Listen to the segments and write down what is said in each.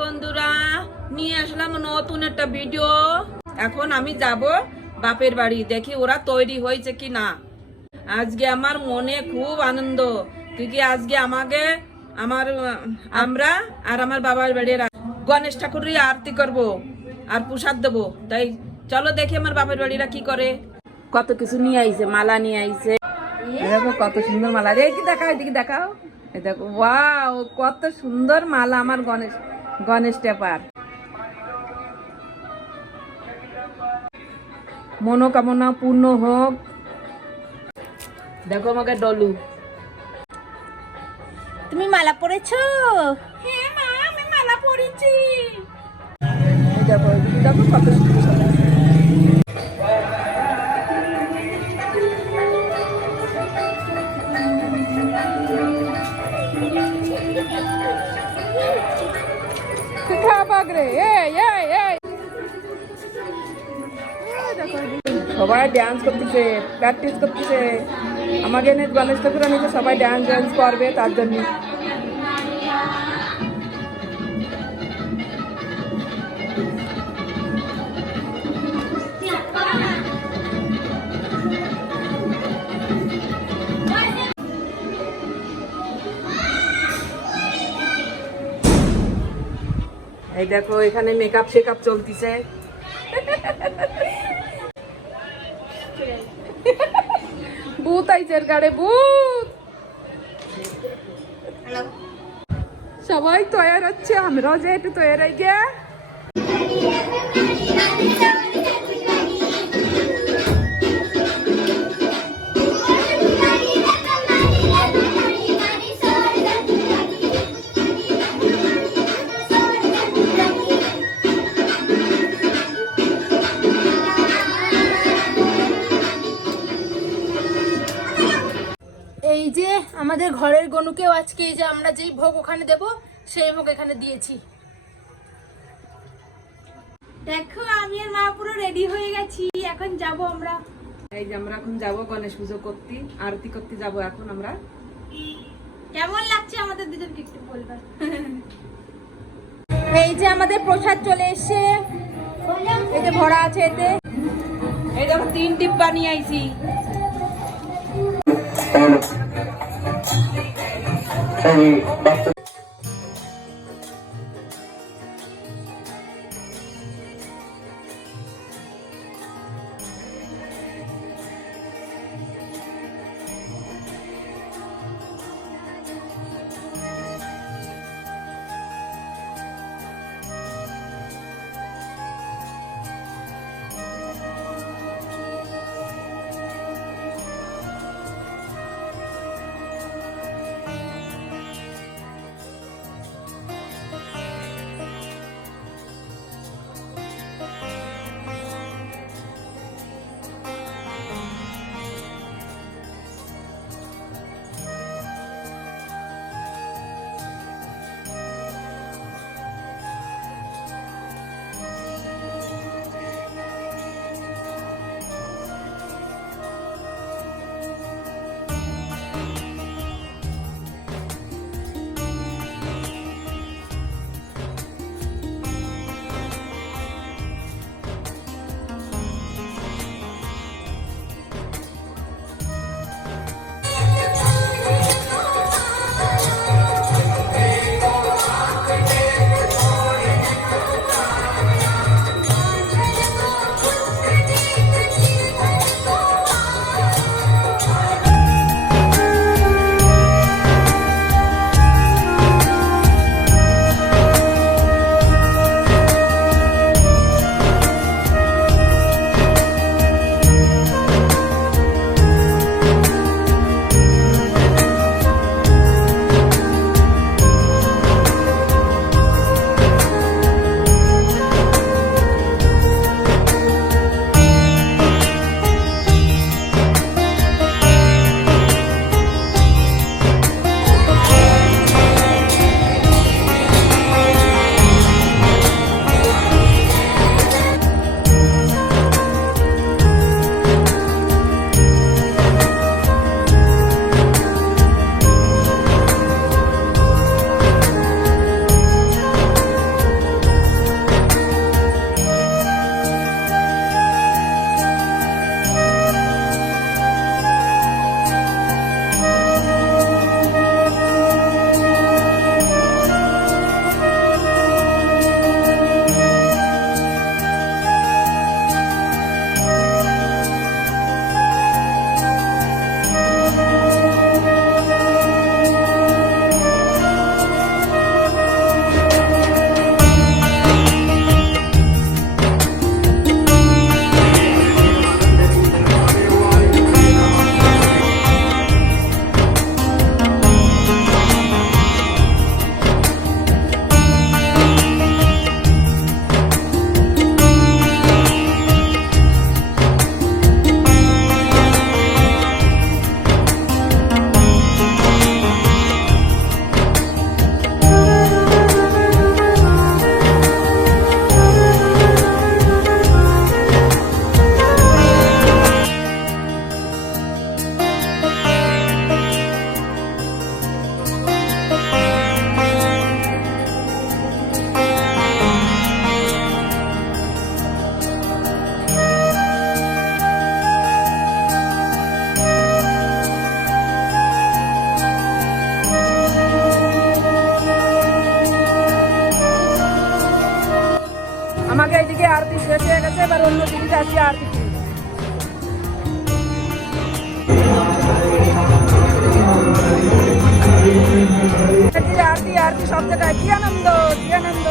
বন্ধুরা, নিয়ে আসলাম নতুন একটা ভিডিও। এখন আমি যাব বাপের বাড়ি, দেখি ওরা তৈরি হয়েছে কি না। আজকে আমার মনে খুব আনন্দ, কি আজকে আমরা আর আমার বাবার বাড়ির গণেশ ঠাকুরের আরতি করব আর প্রসাদ দেবো। তাই চলো দেখি আমার বাপের বাড়িরা কি করে। কত কিছু নিয়ে আইছে, মালা নিয়ে আইছে। দেখো কত সুন্দর মালা, রে কি দেখাও, এদিকে দেখাও। এই দেখো, ওয়াও, কত সুন্দর মালা আমার গণেশ টেপার। মনোকামনা পূর্ণ হোক। দেখো আমাকে ডলু। তুমি মালা পরেছো? হ্যাঁ মা, আমি মালা পরেছি। দেখো দেখো কত সুন্দর। সবাই ডান্স করতেছে, প্র্যাকটিস করতেছে। আমাকে এনে গণেশ ঠাকুর নিতে সবাই ডান্স করবে, তার জন্য। এই দেখো এখানে মেকআপ শেকআপ চলতেছে। ভূত আইছের গাড়ে, ভূত। সবাই তৈরি হচ্ছে, আমরাও যে একটু তৈরি হয়ে গে। এই যে আমাদের ঘরের গনুকেও আজকে এই যে আমরা যেই ভোগ ওখানে দেব সেই ভোগ এখানে দিয়েছি। দেখো আমি আর মা পুরো রেডি হয়ে গেছি, এখন যাব আমরা। এই যে আমরা এখন যাব গণেশ পুজো করতে, আরতি করতে যাব এখন আমরা। কেমন লাগছে আমাদের দুজনকে একটু বলবা। এই যে আমাদের প্রসাদ চলে এসেছে, এই যে ভরা আছে এতে। এই দেখো 3 ডিব্বা নিয়ে আইছি। এবার অন্য দিকে আসি আর কিছু। আরতি আরতি সব জায়গায়, কি আনন্দ কি আনন্দ।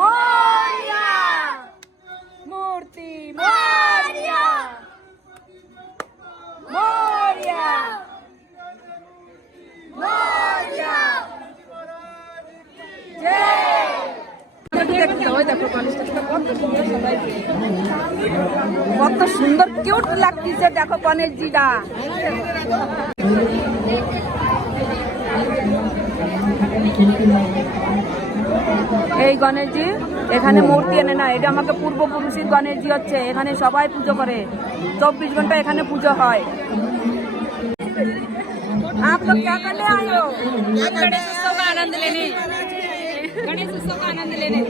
মোরিয়া মূর্তি মোরিয়া মোরিয়া মোরিয়া কত সুন্দর কিউট লাগতেছে, দেখো গণেশজিটা। এই গণেশজি এখানে মূর্তি এনে না, এটা আমাকে পূর্বপুরুষের গণেশজি হচ্ছে। এখানে সবাই পুজো করে, 24 ঘন্টা এখানে পুজো হয়। आप लोग क्या करने आए हो? गणेश उत्सव का आनंद लेने, गणेश उत्सव का आनंद लेने,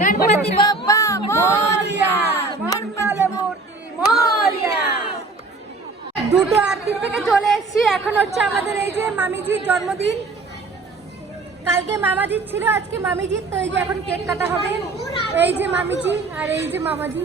गणपति बाप्पा मोरिया, मंगल मूर्ति मोरिया। দুটো আরতি থেকে চলে এসেছি। এখন হচ্ছে আমাদের এই যে মামিজির জন্মদিন। কালকে মামাজির ছিল, আজকে মামিজির। তো এই যে এখন কেক কাটা হবে। এই যে মামিজি আর এই যে মামাজি।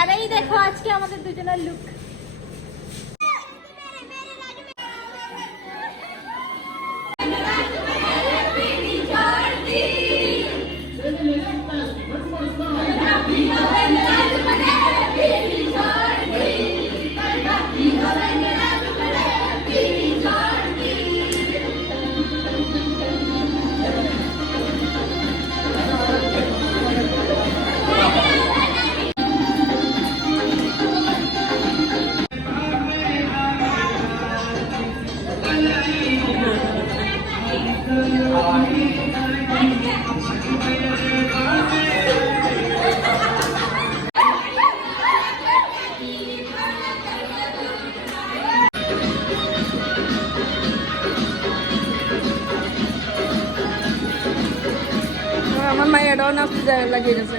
আর এই দেখো আজকে আমাদের দুজনের লুক। আমার মায়েরাও নাচতে লাগিয়ে গেছে,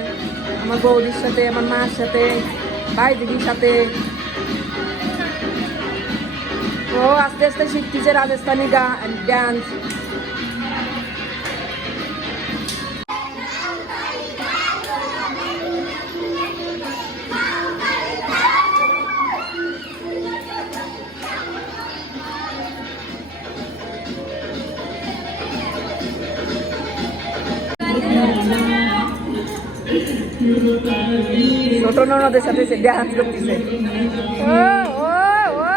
আমার বৌদির সাথে, আমার মার সাথে, ভাই দিদির সাথে। ও আস্তে আস্তে শিখতেছে রাজস্থানি ডান্স। ছোট ননদের সাথে সে ডান্স করতেছে। ও ও ও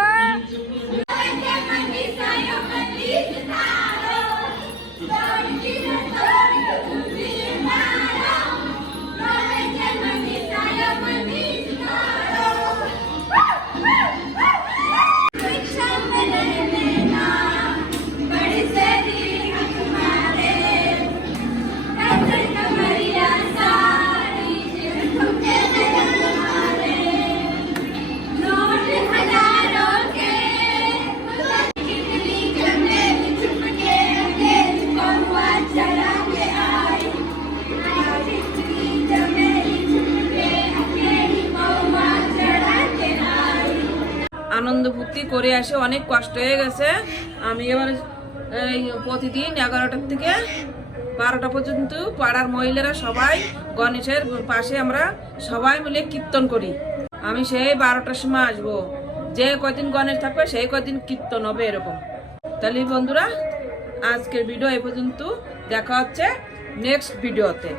করে আসে অনেক কষ্ট হয়ে গেছে। আমি এবার এই প্রতিদিন 11টার থেকে 12টা পর্যন্ত পাড়ার মহিলারা সবাই গণেশের পাশে আমরা সবাই মিলে কীর্তন করি। আমি সেই 12টার সময় আসবো, যে কয়দিন গণেশ থাকবে সেই কয়দিন কীর্তন হবে এরকম। তাহলে বন্ধুরা, আজকের ভিডিও এই পর্যন্ত, দেখা হচ্ছে নেক্সট ভিডিওতে।